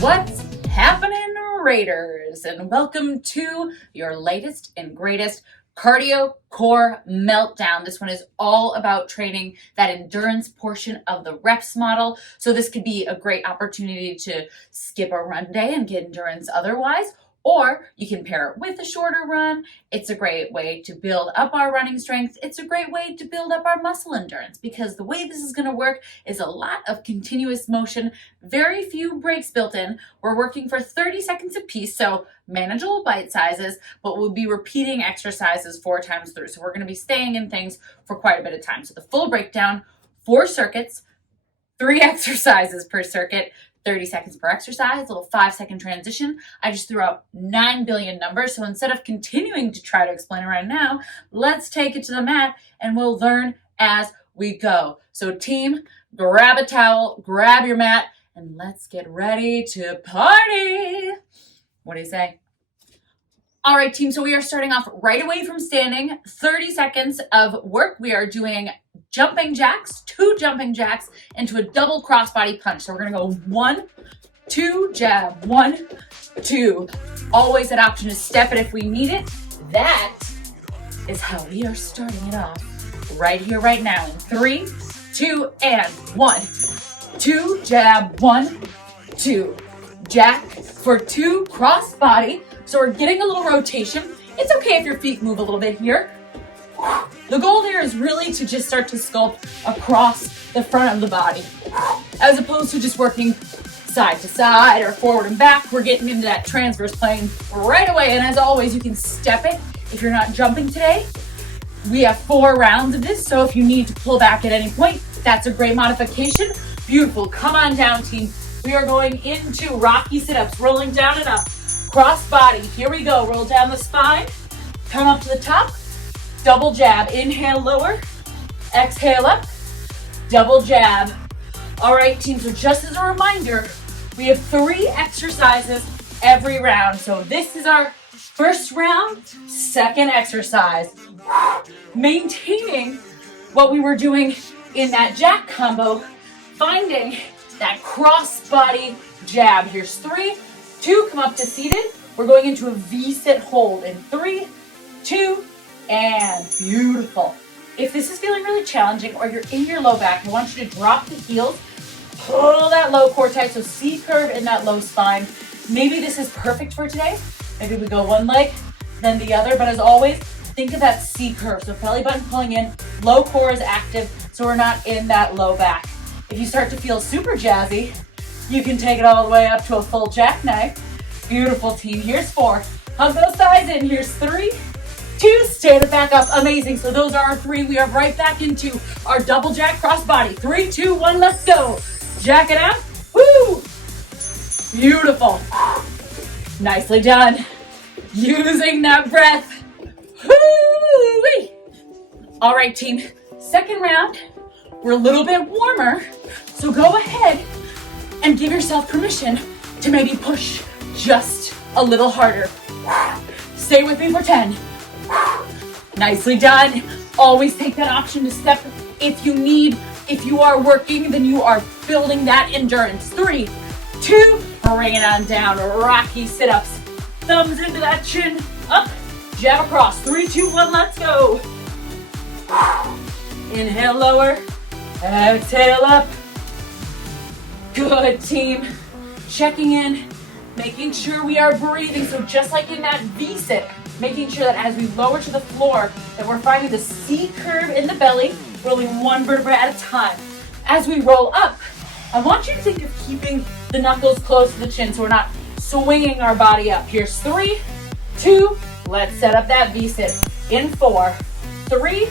What's happening, Raiders? And welcome to your latest and greatest cardio core meltdown. This one is all about training that endurance portion of the reps model. So this could be a great opportunity to skip a run day and get endurance otherwise, or you can pair it with a shorter run. It's a great way to build up our running strength. It's a great way to build up our muscle endurance, because the way this is going to work is a lot of continuous motion, very few breaks built in. We're working for 30 seconds a piece, so manageable bite sizes, but we'll be repeating exercises 4 times through. So we're going to be staying in things for quite a bit of time. So the full breakdown, 4 circuits, 3 exercises per circuit, 30 seconds per exercise, little 5-second transition. I just threw out 9 billion numbers. So instead of continuing to try to explain it right now, let's take it to the mat and we'll learn as we go. So team, grab a towel, grab your mat, and let's get ready to party. What do you say? All right, team, so we are starting off right away from standing. 30 seconds of work. We are doing jumping jacks, 2 jumping jacks into a double crossbody punch. So we're gonna go 1, 2, jab, 1, 2. Always that option to step it if we need it. That is how we are starting it off right here, right now in 3, 2, and 1, 2, jab, 1, 2. Jack for 2 crossbody. So we're getting a little rotation. It's okay if your feet move a little bit here. The goal there is really to just start to sculpt across the front of the body, as opposed to just working side to side or forward and back. We're getting into that transverse plane right away. And as always, you can step it if you're not jumping today. We have 4 rounds of this, so if you need to pull back at any point, that's a great modification. Beautiful. Come on down, team. We are going into rocky sit-ups, rolling down and up. Cross body. Here we go. Roll down the spine. Come up to the top. Double jab. Inhale, lower. Exhale up. Double jab. All right, team. So just as a reminder, we have 3 exercises every round. So this is our first round, second exercise. Maintaining what we were doing in that jack combo, finding that cross body jab. Here's 3, 2, come up to seated. We're going into a V-sit hold in 3, 2, and beautiful. If this is feeling really challenging or you're in your low back, I want you to drop the heels, pull that low core tight, so C-curve in that low spine. Maybe this is perfect for today. Maybe we go one leg, then the other, but as always, think of that C-curve. So belly button pulling in, low core is active, so we're not in that low back. If you start to feel super jazzy, you can take it all the way up to a full jackknife. Beautiful, team. Here's 4. Hug those thighs in. Here's 3, 2, stand it back up. Amazing. So those are our 3. We are right back into our double jack cross body. 3, 2, 1, let's go. Jack it out. Woo! Beautiful. Nicely done. Using that breath. Woo-wee. All right, team. Second round. We're a little bit warmer, so go ahead and give yourself permission to maybe push just a little harder. Stay with me for 10. Nicely done. Always take that option to step if you need. If you are working, then you are building that endurance. 3, 2, bring it on down. Rocky sit-ups. Thumbs into that chin. Up, jab across. 3, 2, 1, let's go. Inhale, lower. Exhale up. Good, team. Checking in, making sure we are breathing. So just like in that V-sit, making sure that as we lower to the floor, that we're finding the C-curve in the belly, rolling 1 vertebra at a time. As we roll up, I want you to think of keeping the knuckles close to the chin so we're not swinging our body up. Here's 3, 2, let's set up that V-sit. In 4, 3,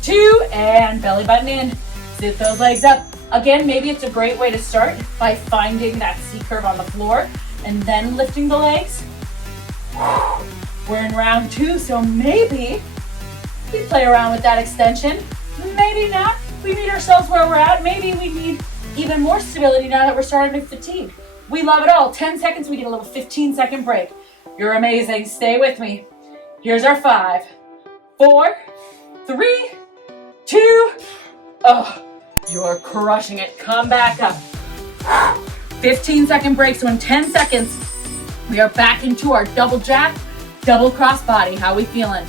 2, and belly button in. Sit those legs up. Again, maybe it's a great way to start by finding that C-curve on the floor and then lifting the legs. We're in round 2, so maybe we play around with that extension. Maybe not. We meet ourselves where we're at. Maybe we need even more stability now that we're starting to fatigue. We love it all. 10 seconds, we get a little 15-second break. You're amazing. Stay with me. Here's our 5, 4, 3, 2, oh, you're crushing it. Come back up. 15-second break. So in 10 seconds, we are back into our double jack, double crossbody. How we feeling?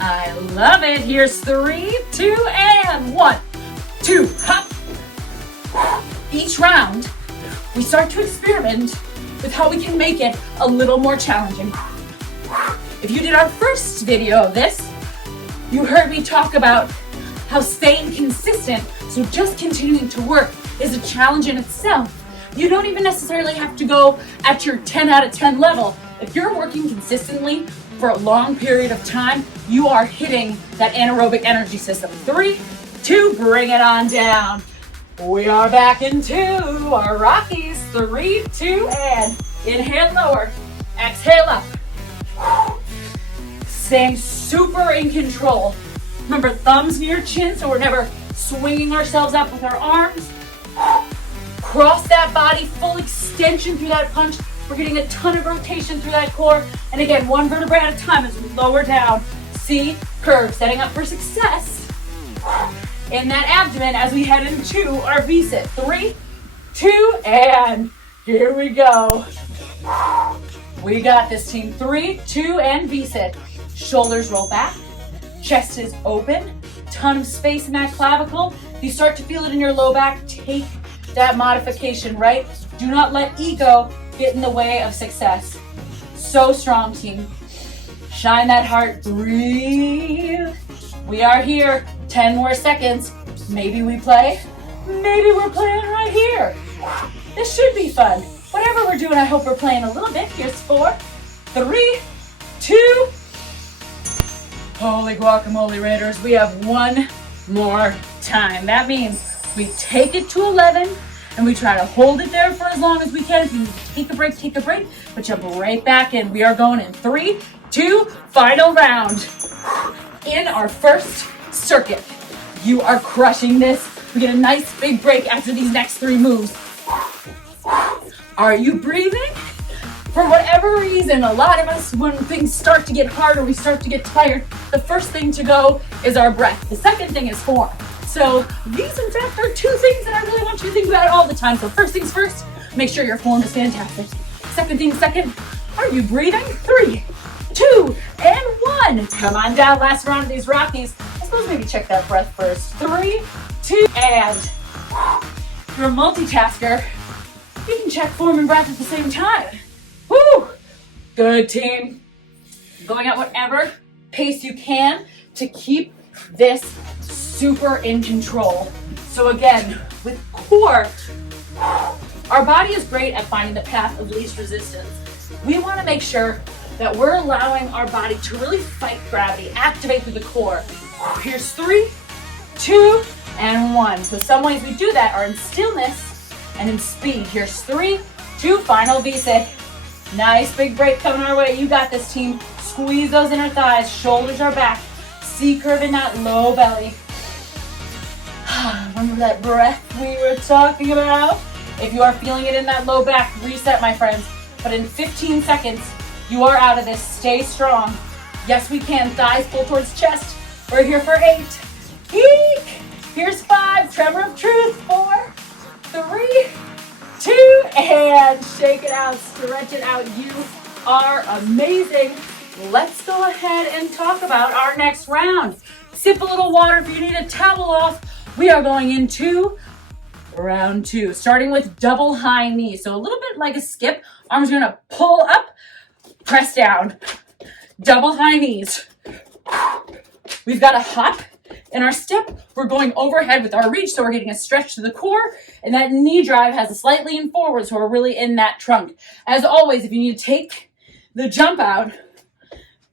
I love it. Here's 3, 2, and 1, 2, hop. Each round, we start to experiment with how we can make it a little more challenging. If you did our first video of this, you heard me talk about how staying consistent, so just continuing to work, is a challenge in itself. You don't even necessarily have to go at your 10 out of 10 level. If you're working consistently for a long period of time, you are hitting that anaerobic energy system. 3, 2, bring it on down. We are back into our Rockies. 3, 2, and inhale lower, exhale up. Staying super in control. Remember, thumbs near chin, so we're never swinging ourselves up with our arms. Cross that body, full extension through that punch. We're getting a ton of rotation through that core. And again, one vertebra at a time as we lower down. C curve, setting up for success in that abdomen as we head into our V-sit. 3, 2, and here we go. We got this, team. 3, 2, and V-sit. Shoulders roll back, chest is open, ton of space in that clavicle. If you start to feel it in your low back, take that modification, right? Do not let ego get in the way of success. So strong, team. Shine that heart, breathe. We are here, 10 more seconds. Maybe we play, maybe we're playing right here. This should be fun. Whatever we're doing, I hope we're playing a little bit. Here's 4, 3, 2. Holy guacamole, Raiders. We have one more time. That means we take it to 11 and we try to hold it there for as long as we can. If you need to take a break, but jump right back in. We are going in 3, 2, final round. In our first circuit. You are crushing this. We get a nice big break after these next 3 moves. Are you breathing? For whatever reason, a lot of us, when things start to get harder, we start to get tired, the first thing to go is our breath. The second thing is form. So these, in fact, are 2 things that I really want you to think about all the time. So first things first, make sure your form is fantastic. Second thing second, are you breathing? 3, 2, and 1. Come on down, last round of these Rockies. I suppose maybe check that breath first. 3, 2, and if you're a multitasker, you can check form and breath at the same time. Woo! Good, team. Going at whatever pace you can to keep this super in control. So again, with core, our body is great at finding the path of least resistance. We want to make sure that we're allowing our body to really fight gravity, activate through the core. Here's 3, 2, and 1. So some ways we do that are in stillness and in speed. Here's 3, 2, final V-sit. Nice big break coming our way. You got this, team. Squeeze those inner thighs. Shoulders are back. C-curve in that low belly. Remember that breath we were talking about? If you are feeling it in that low back, reset, my friends. But in 15 seconds, you are out of this. Stay strong. Yes, we can. Thighs pull towards chest. We're here for 8. Eek. Here's 5. Tremor of truth. 4, 3, 2, and shake it out. Stretch it out. You are amazing. Let's go ahead and talk about our next round. Sip a little water if you need a towel off. We are going into round 2, starting with double high knee. So a little bit like a skip. Arms are gonna pull up, press down. Double high knees. We've got a hop in our step. We're going overhead with our reach, so we're getting a stretch to the core, and that knee drive has a slight lean forward, so we're really in that trunk. As always, if you need to take the jump out,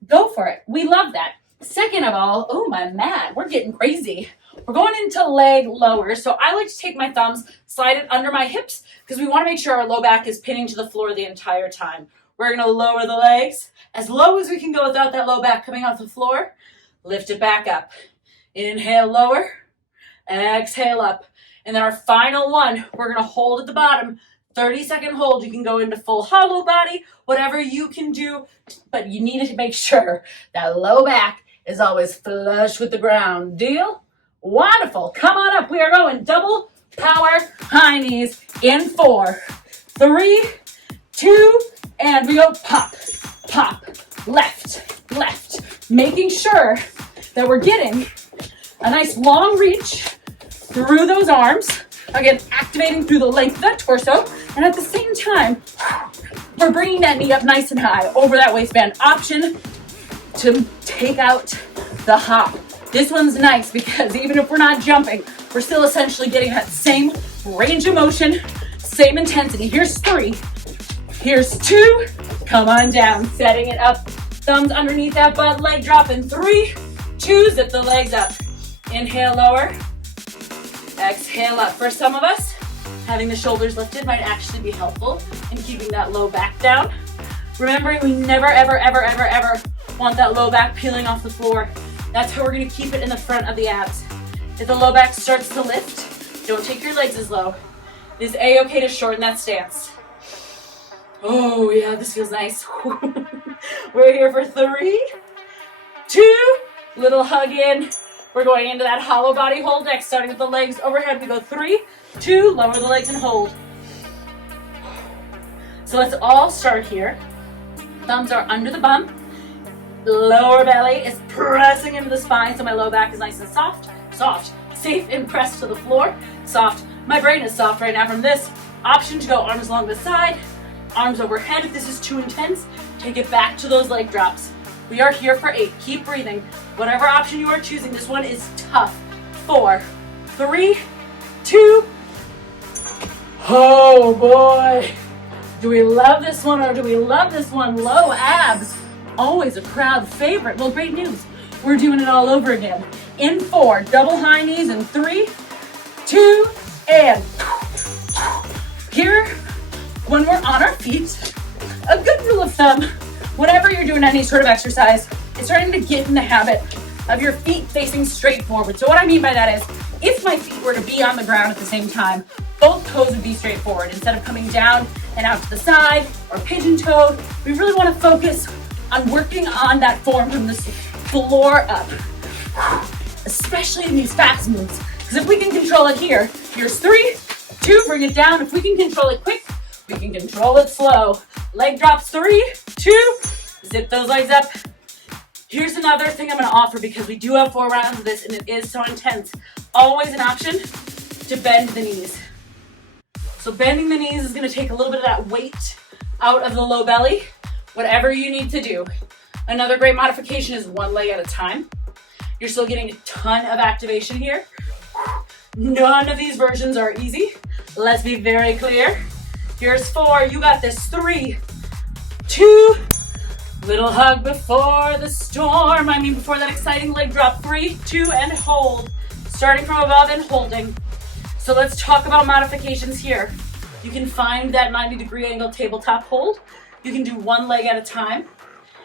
go for it. We love that. Second of all, oh my mat, we're getting crazy. We're going into leg lower, so I like to take my thumbs, slide it under my hips, because we want to make sure our low back is pinning to the floor the entire time. We're going to lower the legs as low as we can go without that low back coming off the floor. Lift it back up. Inhale, lower. Exhale, up. And then our final one, we're going to hold at the bottom. 30-second hold. You can go into full hollow body, whatever you can do, but you need to make sure that low back is always flush with the ground. Deal? Wonderful. Come on up. We are going double power high knees. In 4, 3, 2, and we go pop, pop, left, left. Making sure that we're getting a nice long reach through those arms. Again, activating through the length of that torso. And at the same time, we're bringing that knee up nice and high over that waistband. Option to take out the hop. This one's nice because even if we're not jumping, we're still essentially getting that same range of motion, same intensity. Here's 3. Here's 2. Come on down, setting it up. Thumbs underneath that butt, leg drop in 3, 2, zip the legs up. Inhale, lower. Exhale up. For some of us, having the shoulders lifted might actually be helpful in keeping that low back down. Remembering we never, ever, ever, ever, ever want that low back peeling off the floor. That's how we're gonna keep it in the front of the abs. If the low back starts to lift, don't take your legs as low. It is A-okay to shorten that stance. Oh yeah, this feels nice. We're here for 3, 2, little hug in. We're going into that hollow body hold next, starting with the legs overhead. We go 3, 2, lower the legs and hold. So let's all start here. Thumbs are under the bum. Lower belly is pressing into the spine, so my low back is nice and soft, soft, safe and pressed to the floor, soft. My brain is soft right now from this. Option to go arms along the side, arms overhead. If this is too intense, take it back to those leg drops. We are here for 8. Keep breathing. Whatever option you are choosing, this one is tough. 4, 3, 2. Oh boy. Do we love this one or do we love this one? Low abs. Always a crowd favorite. Well, great news. We're doing it all over again. In 4, double high knees in 3, 2, and here, when we're on our feet, a good rule of thumb, whenever you're doing any sort of exercise, is starting to get in the habit of your feet facing straight forward. So what I mean by that is, if my feet were to be on the ground at the same time, both toes would be straight forward instead of coming down and out to the side or pigeon-toed. We really want to focus on working on that form from the floor up, especially in these fast moves. Because if we can control it here, here's 3, 2, bring it down. If we can control it quick, we can control it slow. Leg drops 3, 2, zip those legs up. Here's another thing I'm gonna offer because we do have 4 rounds of this and it is so intense. Always an option to bend the knees. So bending the knees is gonna take a little bit of that weight out of the low belly, whatever you need to do. Another great modification is 1 leg at a time. You're still getting a ton of activation here. None of these versions are easy. Let's be very clear. Here's 4, you got this. 3, 2, little hug before the storm. Before that exciting leg drop. 3, 2, and hold. Starting from above and holding. So let's talk about modifications here. You can find that 90-degree angle tabletop hold. You can do 1 leg at a time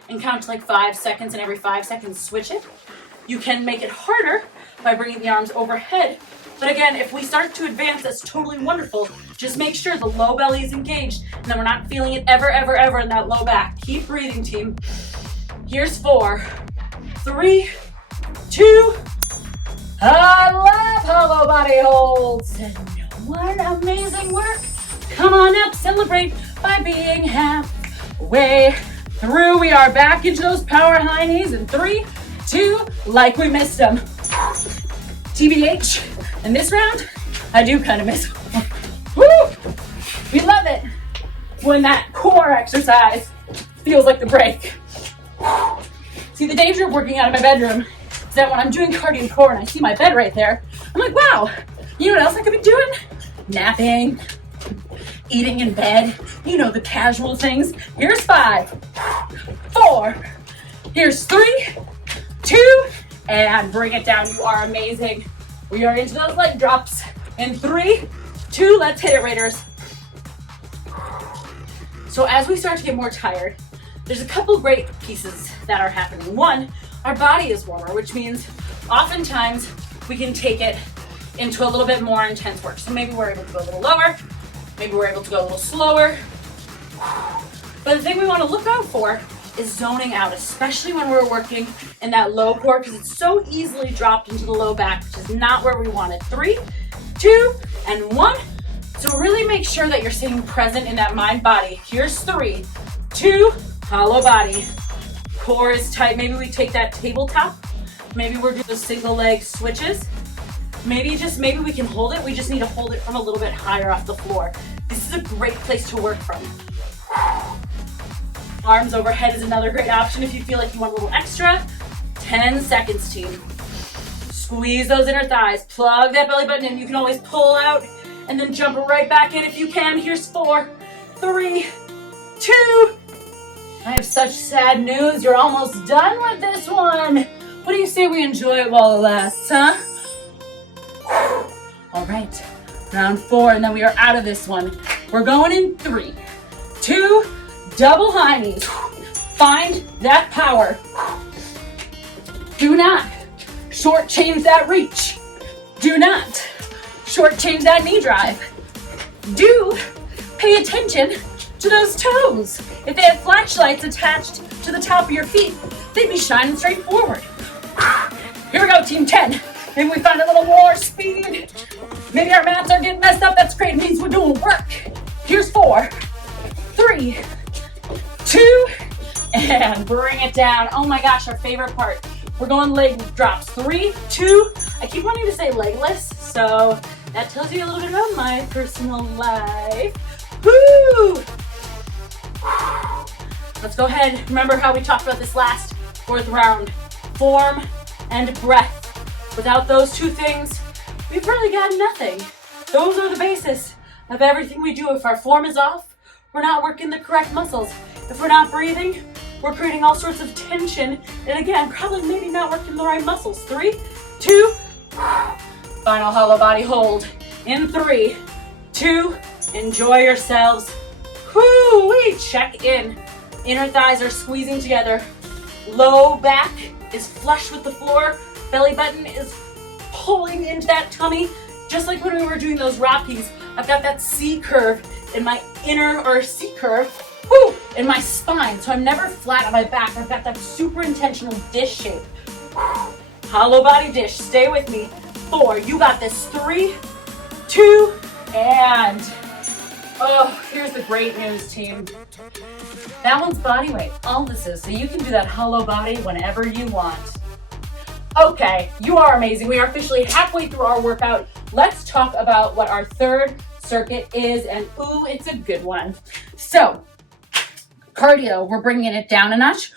and count to like 5 seconds, and every 5 seconds switch it. You can make it harder by bringing the arms overhead. But again, if we start to advance, that's totally wonderful. Just make sure the low belly is engaged and then we're not feeling it ever, ever, ever in that low back. Keep breathing, team. Here's 4, 3, 2. I love hollow body holds. And what amazing work. Come on up, celebrate by being halfway through. We are back into those power high knees in 3, 2, like we missed them. TBH, in this round, I do kind of miss them. Woo! We love it when that core exercise feels like the break. See, the danger of working out of my bedroom is that when I'm doing cardio core and I see my bed right there, I'm like, wow, you know what else I could be doing? Napping, eating in bed, you know, the casual things. Here's 5, 4, here's 3, 2, and bring it down. You are amazing. We are into those leg drops in 3, 2, let's hit it, Raiders. So as we start to get more tired, there's a couple great pieces that are happening. 1, our body is warmer, which means oftentimes we can take it into a little bit more intense work. So maybe we're able to go a little lower, maybe we're able to go a little slower. But the thing we want to look out for is zoning out, especially when we're working in that low core, because it's so easily dropped into the low back, which is not where we want it. 3, 2, and 1. So really make make sure that you're staying present in that mind body. Here's 3, 2, hollow body. Core is tight. Maybe we take that tabletop. Maybe we're doing single leg switches. Maybe we can hold it. We just need to hold it from a little bit higher off the floor. This is a great place to work from. Arms overhead is another great option if you feel like you want a little extra. 10 seconds, team. Squeeze those inner thighs. Plug that belly button in. You can always pull out and then jump right back in if you can. Here's 4, 3, 2. I have such sad news. You're almost done with this one. What do you say we enjoy it while it lasts, huh? All right, round 4, and then we are out of this one. We're going in 3, 2, double high knees. Find that power. Do not shortchange that reach. Do not shortchange that knee drive. Do pay attention to those toes. If they had flashlights attached to the top of your feet, they'd be shining straight forward. Here we go, team 10. Maybe we find a little more speed. Maybe our mats are getting messed up. That's great. It means we're doing work. Here's 4, 3, 2, and bring it down. Oh my gosh, our favorite part. We're going leg drops. 3, 2. I keep wanting to say legless, so that tells you a little bit about my personal life. Woo! Let's go ahead. Remember how we talked about this last 4th round. Form and breath. Without those 2 things, we've really got nothing. Those are the basis of everything we do. If our form is off, we're not working the correct muscles. If we're not breathing, we're creating all sorts of tension. And again, probably maybe not working the right muscles. 3, 2, final hollow body hold. In 3, 2, enjoy yourselves. Whoo-wee, check in. Inner thighs are squeezing together. Low back is flush with the floor. Belly button is pulling into that tummy, just like when we were doing those Rockies. I've got that C curve in my C curve, in my spine, so I'm never flat on my back. I've got that super intentional dish shape. Hollow body dish, stay with me. 4, you got this. 3, 2, and here's the great news, team. That one's body weight, all this is, so you can do that hollow body whenever you want. Okay, you are amazing. We are officially halfway through our workout. Let's talk about what our 3rd circuit is, and ooh, it's a good one. So, cardio, we're bringing it down a notch.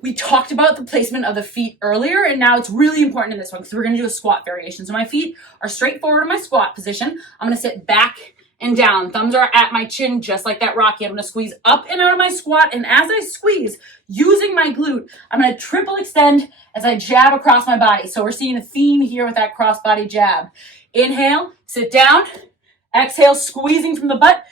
We talked about the placement of the feet earlier, and now it's really important in this one because we're going to do a squat variation. So my feet are straight forward in my squat position. I'm going to sit back and down. Thumbs are at my chin, just like that Rocky. I'm going to squeeze up and out of my squat, and as I squeeze, using my glute, I'm going to triple extend as I jab across my body. So we're seeing a theme here with that cross-body jab. Inhale, sit down. Exhale, squeezing from the butt,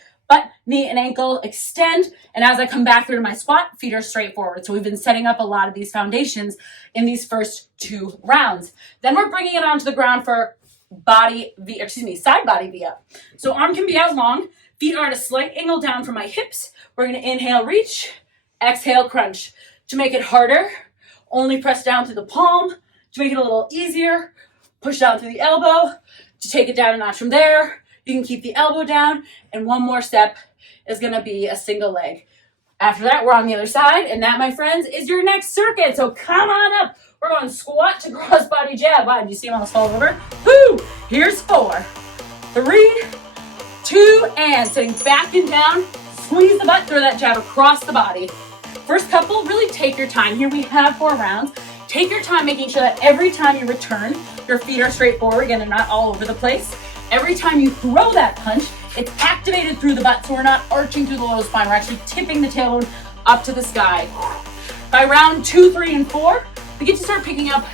knee, and ankle extend. And as I come back through to my squat, feet are straight forward. So we've been setting up a lot of these foundations in these first 2 rounds. Then we're bringing it onto the ground for side body V up. So arm can be out long. Feet are at a slight angle down from my hips. We're going to inhale, reach, exhale, crunch. To make it harder, only press down through the palm. To make it a little easier, push down through the elbow. To take it down a notch from there, you can keep the elbow down. And one more step is going to be a single leg. After that, we're on the other side. And that, my friends, is your next circuit. So come on up. We're going squat to cross body jab. Wow, did you see him almost fall over? Woo! Here's 4, 3, 2, and sitting back and down. Squeeze the butt, throw that jab across the body. First couple, really take your time. Here we have 4 rounds. Take your time making sure that every time you return, your feet are straight forward. Again, they're not all over the place. Every time you throw that punch, it's activated through the butt, so we're not arching through the low spine. We're actually tipping the tailbone up to the sky. By round 2, 3, and 4, we get to start picking up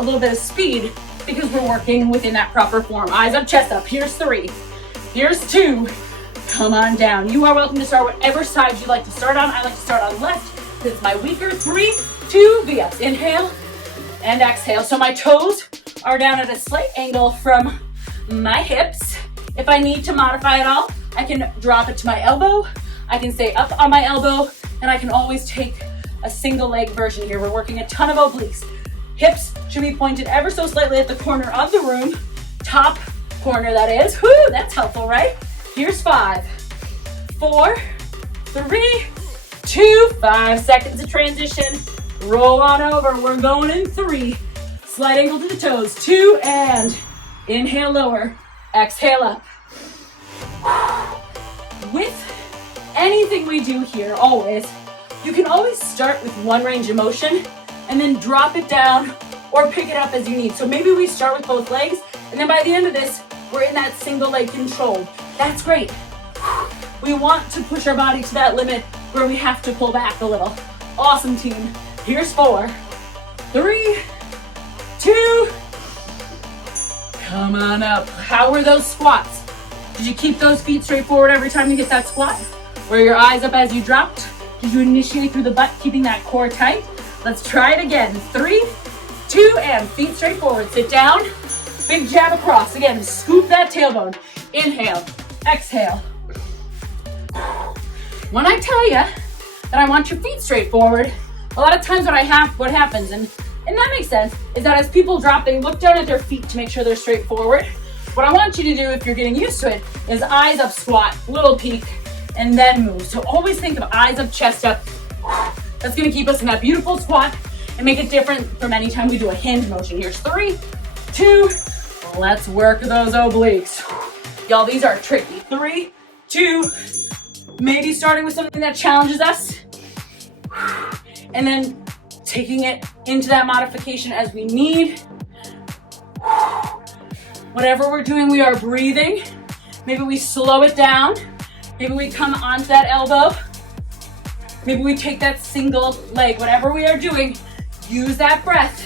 a little bit of speed because we're working within that proper form. Eyes up, chest up. Here's 3. Here's 2. Come on down. You are welcome to start whatever side you like to start on. I like to start on left because it's my weaker. 3, 2, V-ups. Inhale and exhale. So my toes are down at a slight angle from my hips. If I need to modify it all, I can drop it to my elbow. I can stay up on my elbow, and I can always take a single leg version here. We're working a ton of obliques. Hips should be pointed ever so slightly at the corner of the room. Top corner, that is. Whoo, that's helpful, right? Here's 5, 4, 3, 2, 5 seconds of transition. Roll on over. We're going in 3. Slight angle to the toes. 2, and inhale lower. Exhale up. With anything we do here, always, you can always start with one range of motion and then drop it down or pick it up as you need. So maybe we start with both legs, and then by the end of this, we're in that single leg control. That's great. We want to push our body to that limit where we have to pull back a little. Awesome, team. Here's 4, 3, 2, come on up. How were those squats? Did you keep those feet straight forward every time you get that squat? Were your eyes up as you dropped? Did you initiate through the butt, keeping that core tight? Let's try it again. 3, 2, and feet straight forward. Sit down, big jab across. Again, scoop that tailbone. Inhale, exhale. When I tell you that I want your feet straight forward, a lot of times what happens, and that makes sense, is that as people drop, they look down at their feet to make sure they're straight forward. What I want you to do, if you're getting used to it, is eyes up squat, little peek, and then move. So always think of eyes up, chest up. That's gonna keep us in that beautiful squat and make it different from any time we do a hinge motion. Here's 3, 2, let's work those obliques. Y'all, these are tricky. 3, 2, maybe starting with something that challenges us, and then taking it into that modification as we need. Whatever we're doing, we are breathing. Maybe we slow it down. Maybe we come onto that elbow. Maybe we take that single leg. Whatever we are doing, use that breath.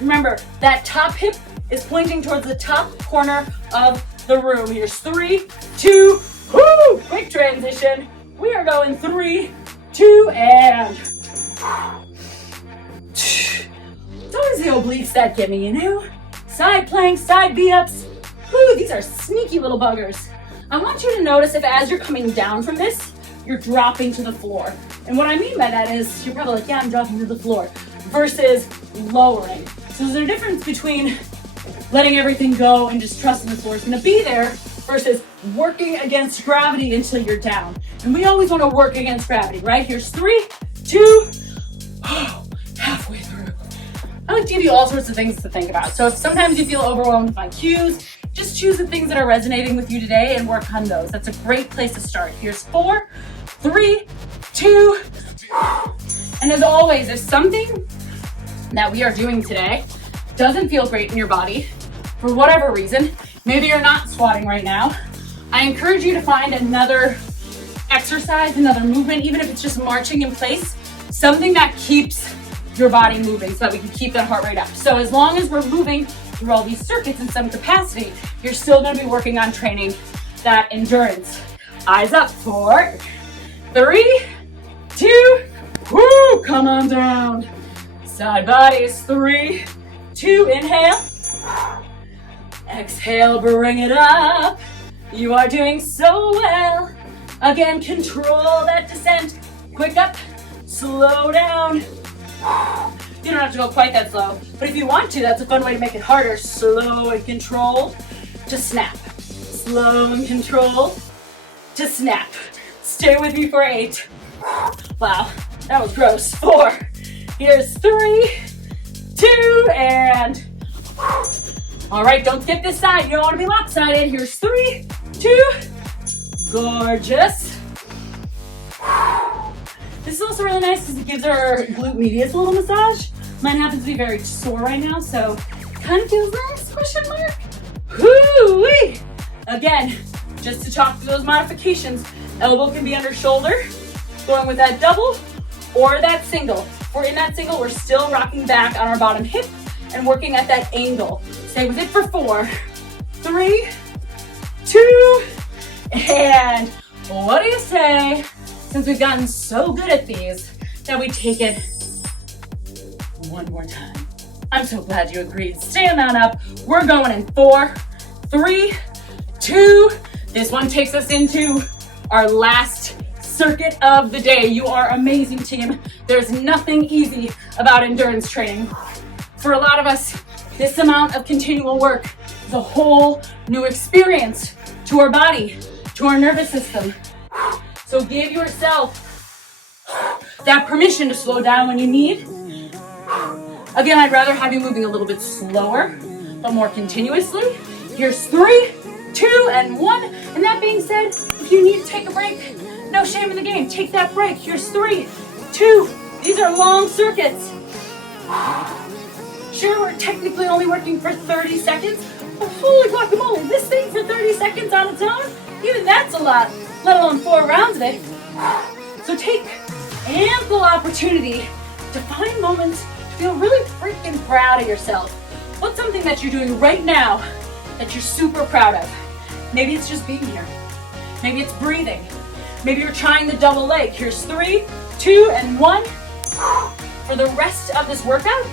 Remember, that top hip is pointing towards the top corner of the room. Here's 3, 2, woo! Quick transition. We are going 3, 2, and it's always the obliques that get me, you know? Side planks, side V-ups. Woo, these are sneaky little buggers. I want you to notice if as you're coming down from this, you're dropping to the floor. And what I mean by that is, you're probably like, yeah, I'm dropping to the floor, versus lowering. So there's a difference between letting everything go and just trusting the floor is gonna be there, versus working against gravity until you're down. And we always wanna work against gravity, right? Here's 3, 2, halfway through. I like to give you all sorts of things to think about. So if sometimes you feel overwhelmed by cues, just choose the things that are resonating with you today and work on those. That's a great place to start. Here's 4, 3, 2, and as always, if something that we are doing today doesn't feel great in your body, for whatever reason, maybe you're not squatting right now, I encourage you to find another exercise, another movement, even if it's just marching in place, something that keeps your body moving so that we can keep that heart rate up. So as long as we're moving through all these circuits in some capacity, you're still gonna be working on training that endurance. Eyes up, 4, 3, 2, woo, come on down. Side bodies, 3, 2, inhale. Exhale, bring it up. You are doing so well. Again, control that descent. Quick up, slow down. You don't have to go quite that slow, but if you want to, that's a fun way to make it harder. Slow and controlled to snap. Slow and controlled to snap. Stay with me for 8. Wow, that was gross. 4. Here's 3, 2, and all right, don't skip this side. You don't want to be lopsided. Here's 3, 2, gorgeous. This is also really nice because it gives our glute medius a little massage. Mine happens to be very sore right now, so kind of feels nice, question mark. Whoo-wee. Again, just to talk through those modifications, elbow can be under shoulder, going with that double or that single. If we're in that single, we're still rocking back on our bottom hip and working at that angle. Stay with it for 4, 3, 2, and what do you say, since we've gotten so good at these, that we take it one more time? I'm so glad you agreed. Stand on up. We're going in 4, 3, 2. This one takes us into our last circuit of the day. You are amazing, team. There's nothing easy about endurance training. For a lot of us, this amount of continual work is a whole new experience to our body. to our nervous system. So give yourself that permission to slow down when you need. Again, I'd rather have you moving a little bit slower, but more continuously. Here's 3, 2, and 1. And that being said, if you need to take a break, no shame in the game. Take that break. Here's 3, 2. These are long circuits. Sure, we're technically only working for 30 seconds, but holy guacamole, this thing for 30 seconds on its own, even that's a lot, let alone 4 rounds of it. So take ample opportunity to find moments to feel really freaking proud of yourself. What's something that you're doing right now that you're super proud of? Maybe it's just being here. Maybe it's breathing. Maybe you're trying the double leg. Here's 3, 2, and 1. For the rest of this workout,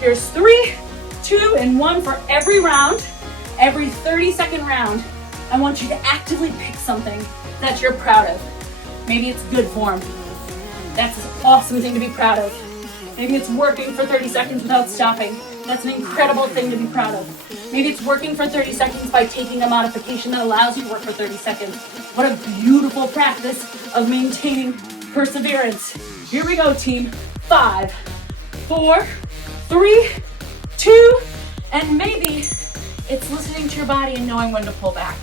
here's 3, 2, and 1 for every round. Every 30-second round, I want you to actively pick something that you're proud of. Maybe it's good form. That's an awesome thing to be proud of. Maybe it's working for 30 seconds without stopping. That's an incredible thing to be proud of. Maybe it's working for 30 seconds by taking a modification that allows you to work for 30 seconds. What a beautiful practice of maintaining perseverance. Here we go, team. 5, 4, 3, 2, and maybe it's listening to your body and knowing when to pull back.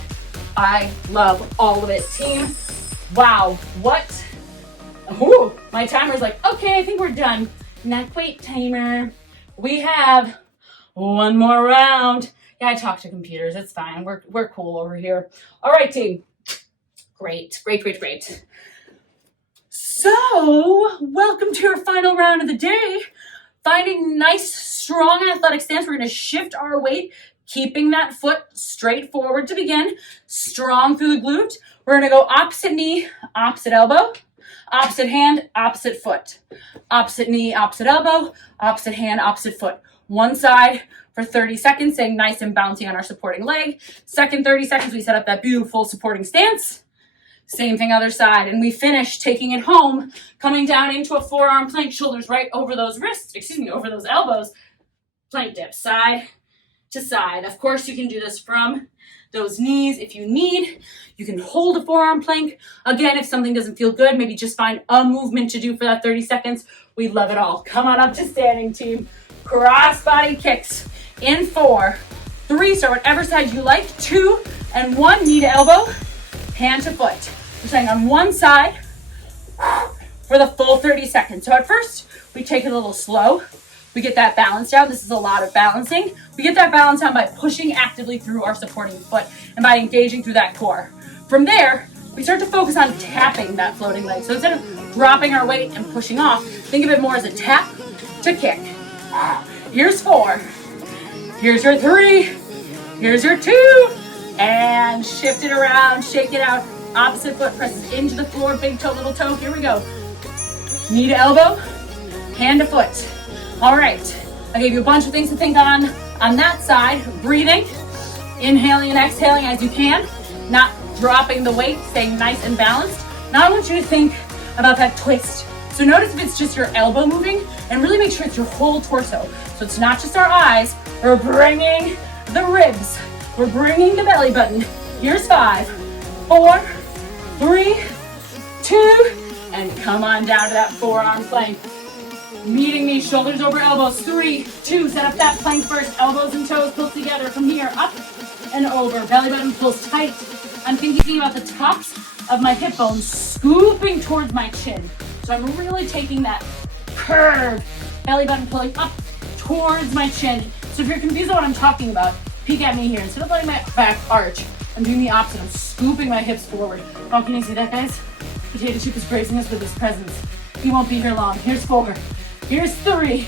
I love all of it, team. Wow, what? Ooh, my timer's like, okay, I think we're done. Not quite, timer. We have 1 more round. Yeah, I talk to computers. It's fine. We're cool over here. All right, team. Great. So, welcome to our final round of the day. Finding nice, strong athletic stance. We're going to shift our weight, keeping that foot straight forward to begin. Strong through the glute. We're going to go opposite knee, opposite elbow. Opposite hand, opposite foot. Opposite knee, opposite elbow. Opposite hand, opposite foot. One side for 30 seconds, staying nice and bouncy on our supporting leg. Second 30 seconds, we set up that beautiful supporting stance. Same thing other side. And we finish taking it home, coming down into a forearm plank, shoulders right over those wrists, over those elbows. Plank dip, side to side. Of course, you can do this from those knees if you need. You can hold a forearm plank. Again, if something doesn't feel good, maybe just find a movement to do for that 30 seconds. We love it all. Come on up to standing, team. Cross body kicks in 4, 3, so whatever side you like. 2 and 1, knee to elbow, hand to foot. We're staying on one side for the full 30 seconds. So at first, we take it a little slow. We get that balance down. This is a lot of balancing. We get that balance down by pushing actively through our supporting foot and by engaging through that core. From there, we start to focus on tapping that floating leg. So instead of dropping our weight and pushing off, think of it more as a tap to kick. Here's 4. Here's your 3. Here's your 2. And shift it around, shake it out. Opposite foot presses into the floor, big toe, little toe. Here we go. Knee to elbow, hand to foot. All right, I gave you a bunch of things to think on that side. Breathing, inhaling and exhaling as you can, not dropping the weight, staying nice and balanced. Now I want you to think about that twist. So notice if it's just your elbow moving, and really make sure it's your whole torso. So it's not just our eyes, we're bringing the ribs, we're bringing the belly button. Here's 5, 4, 3, 2, and come on down to that forearm plank. Meeting these shoulders over elbows. 3, 2, set up that plank first. Elbows and toes pulled together from here, up and over. Belly button pulls tight. I'm thinking about the tops of my hip bones scooping towards my chin. So I'm really taking that curve. Belly button pulling up towards my chin. So if you're confused on what I'm talking about, peek at me here. Instead of letting my back arch, I'm doing the opposite. I'm scooping my hips forward. Oh, can you see that, guys? Potato Chip is gracing us with his presence. He won't be here long. Here's 4. Here's 3,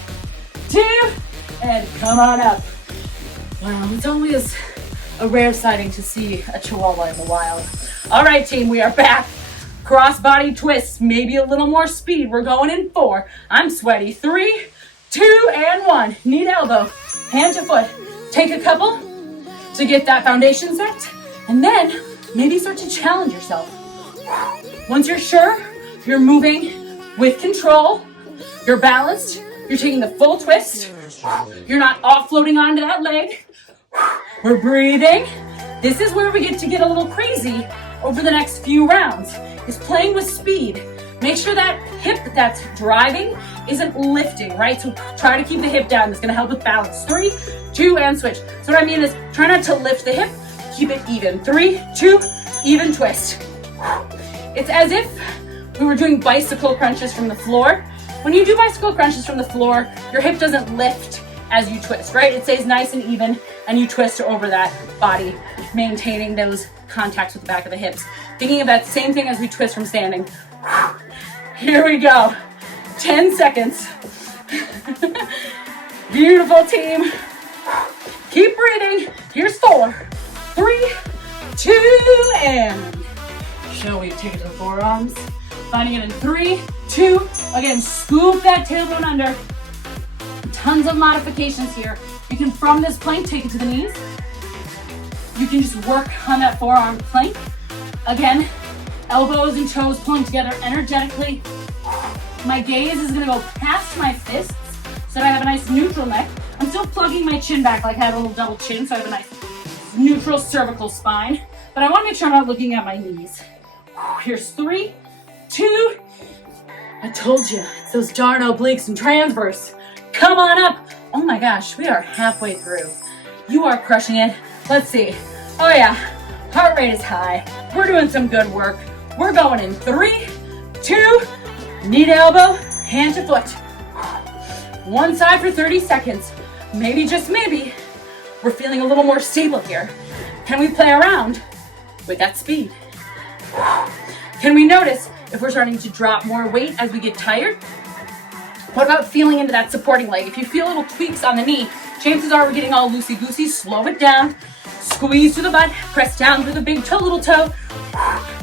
2, and come on up. Wow, it's always a rare sighting to see a Chihuahua in the wild. All right, team, we are back. Cross body twists, maybe a little more speed. We're going in 4. I'm sweaty. 3, 2, and 1. Knee to elbow, hand to foot. Take a couple to get that foundation set, and then maybe start to challenge yourself. Once you're sure you're moving with control, you're balanced, you're taking the full twist, you're not offloading onto that leg, we're breathing, This is where we get to get a little crazy over the next few rounds, is playing with speed. Make sure that hip that's driving isn't lifting, right? So try to keep the hip down. It's gonna help with balance. 3, 2, and switch. So what I mean is try not to lift the hip, keep it even. 3, 2, even twist. It's as if we were doing bicycle crunches from the floor. When you do bicycle crunches from the floor, your hip doesn't lift as you twist, right? It stays nice and even, and you twist over that body, maintaining those contacts with the back of the hips. Thinking of that same thing as we twist from standing. Here we go. 10 seconds. Beautiful, team. Keep breathing. Here's 4, 3, 2, and shall we take it to the forearms? Finding it in 3, 2, again, scoop that tailbone under. Tons of modifications here. You can, from this plank, take it to the knees. You can just work on that forearm plank. Again, elbows and toes pulling together energetically. My gaze is gonna go past my fists so that I have a nice neutral neck. I'm still plugging my chin back like I have a little double chin, so I have a nice neutral cervical spine. But I wanna make sure I'm not looking at my knees. Here's 3, 2, I told you, it's those darn obliques and transverse. Come on up. Oh my gosh, we are halfway through. You are crushing it. Let's see. Oh yeah, heart rate is high. We're doing some good work. We're going in 3, 2, knee to elbow, hand to foot. One side for 30 seconds. Maybe, just maybe, we're feeling a little more stable here. Can we play around with that speed? Can we notice if we're starting to drop more weight as we get tired? What about feeling into that supporting leg? If you feel little tweaks on the knee, chances are we're getting all loosey-goosey. Slow it down. Squeeze through the butt. Press down through the big toe, little toe.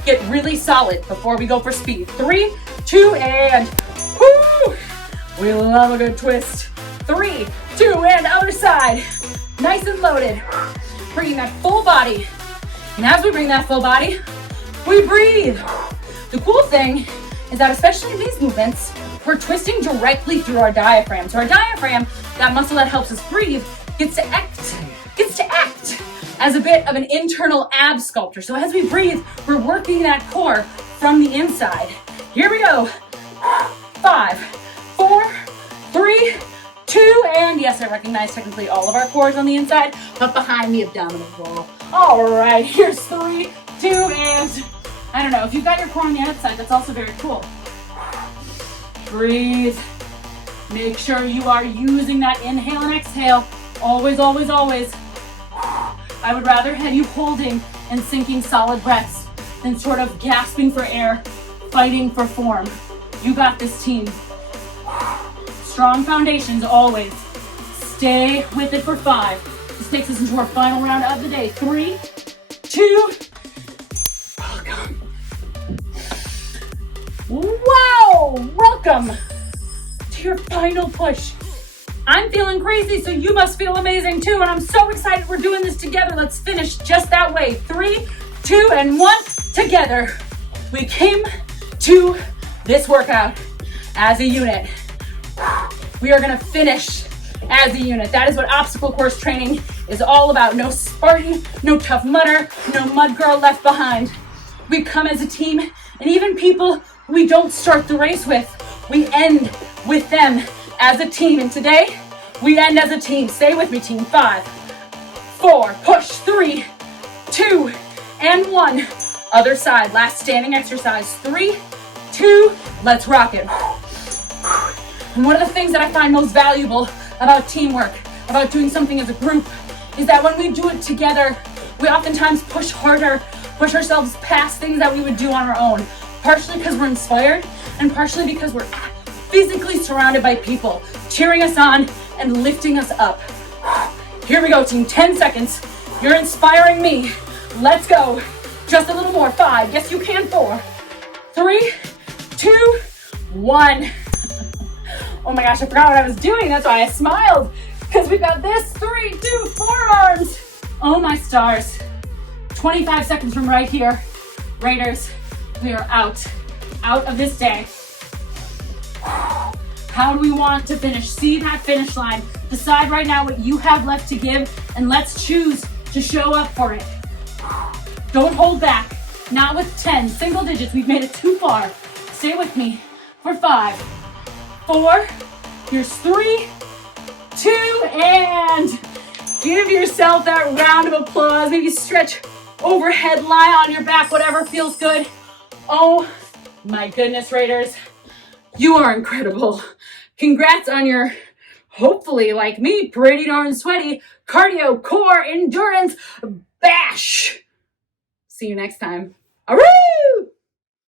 Get really solid before we go for speed. 3, 2, and whoo! We love a good twist. 3, 2, and other side. Nice and loaded. Bringing that full body. And as we bring that full body, we breathe. The cool thing is that, especially in these movements, we're twisting directly through our diaphragm. So our diaphragm, that muscle that helps us breathe, gets to act as a bit of an internal ab sculptor. So as we breathe, we're working that core from the inside. Here we go. 5, 4, 3, 2, and yes, I recognize technically all of our cores on the inside, but behind the abdominal wall. All right, here's 3, 2, and I don't know, if you've got your core on the outside, that's also very cool. Breathe. Make sure you are using that inhale and exhale. Always, always, always. I would rather have you holding and sinking solid breaths than sort of gasping for air, fighting for form. You got this, team. Strong foundations always. Stay with it for 5. This takes us into our final round of the day. 3, 2, welcome. Wow, welcome to your final push. I'm feeling crazy, so you must feel amazing too, and I'm so excited we're doing this together. Let's finish just that way. 3, 2, and 1, together. We came to this workout as a unit. We are gonna finish as a unit. That is what obstacle course training is all about. No Spartan, no Tough Mudder, no Mud Girl left behind. We come as a team, and even people we don't start the race with, we end with them as a team. And today, we end as a team. Stay with me, team. 5, 4, push. 3, 2, and 1. Other side, last standing exercise. 3, 2, let's rock it. And one of the things that I find most valuable about teamwork, about doing something as a group, is that when we do it together, we oftentimes push harder, push ourselves past things that we would do on our own. Partially because we're inspired, and partially because we're physically surrounded by people cheering us on and lifting us up. Here we go, team. 10 seconds. You're inspiring me. Let's go. Just a little more. 5. Yes, you can. 4, 3, 2, 1. Oh my gosh, I forgot what I was doing. That's why I smiled. Because we've got this. 3, 2, forearms. Oh my stars. 25 seconds from right here. Raiders, we are out of this day. How do we want to finish? See that finish line. Decide right now what you have left to give, and let's choose to show up for it. Don't hold back. Not with 10, single digits. We've made it too far. Stay with me for 5, 4, here's 3, 2, and give yourself that round of applause. Maybe stretch overhead, lie on your back, whatever feels good. Oh my goodness, Raiders. You are incredible. Congrats on your, hopefully like me, pretty darn sweaty cardio core endurance bash. See you next time. Arooo!